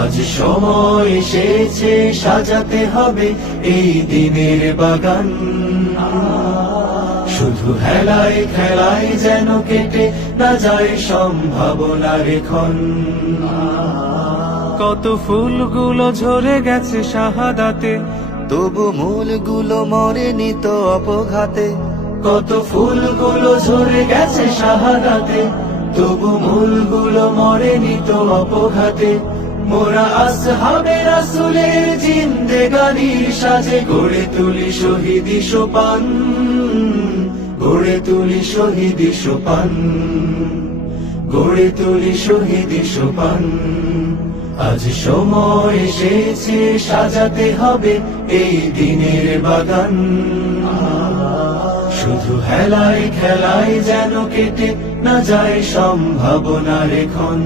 আজ সময় এসেছে সাজাতে হবে এই দিনের বাগান। শুধু হেলায় খেলায় যেন কেটে না যায় সম্ভাবনার ক্ষণ। কত ফুলগুলো ঝরে গেছে শাহাদাতে, তবু মূলগুলো মরেনি তো অপঘাতে। কত ফুলগুলো ঝরে গেছে শাহাদাতে, তবু মূলগুলো মরেনি তো অপঘাতে। মোরা আসহাবে রাসূলের জিন্দেগানির সাজে গড়ে তুলি শহীদি সোপান, গড়ে তুলি শহীদি সোপান, গড়ে তুলি শহীদি সোপান। আজ সময় এসেছে সাজাতে হবে এই দিনের বাগান। শুধু হেলায় খেলায় যেন কেটে না যায় সম্ভাবনার ক্ষণ।